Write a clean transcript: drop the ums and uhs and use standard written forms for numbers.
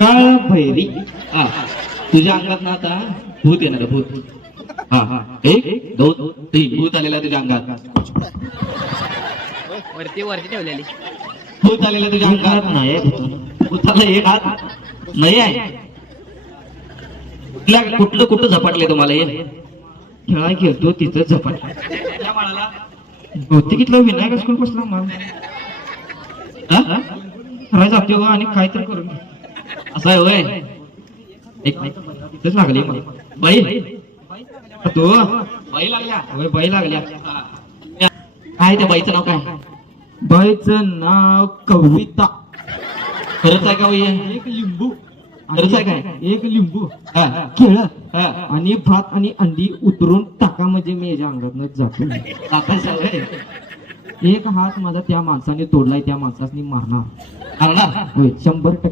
काळ भैरी. हा तुझ्या अंगात ना आता भूत येणार भूत. हा हा 1 2 3 भूत आलेला तुझ्या अंगात. वरती वरती ठेवलेली भूत आलेला तुझ्या अंगात नाही. भूताला एक हात नाही आहे. कुठलं कुठं झपाटले तुम्हाला हे खेळा खेळतो तिथं झपाटला. त्या बाळाला भौतिकीतला विनायक स्कूल बसला मग करायचं आपलं आणि काय तर करून असं आहे होय. एक तिथंच लागली मग बाई तो बाई लागल्या होय. बाई लागल्या. काय त्या बाईचं नाव काय? बाईचं नाव कविता. खरंच आहे का बाई? एक लिंबू. खरंच आहे काय? एक लिंबू केळ आणि भात आणि अंडी उतरून टाका म्हणजे मी याच्या अंगात जातो. एक हात माझा त्या माणसाने तोडलाय. त्या माणसाने मारणार 100%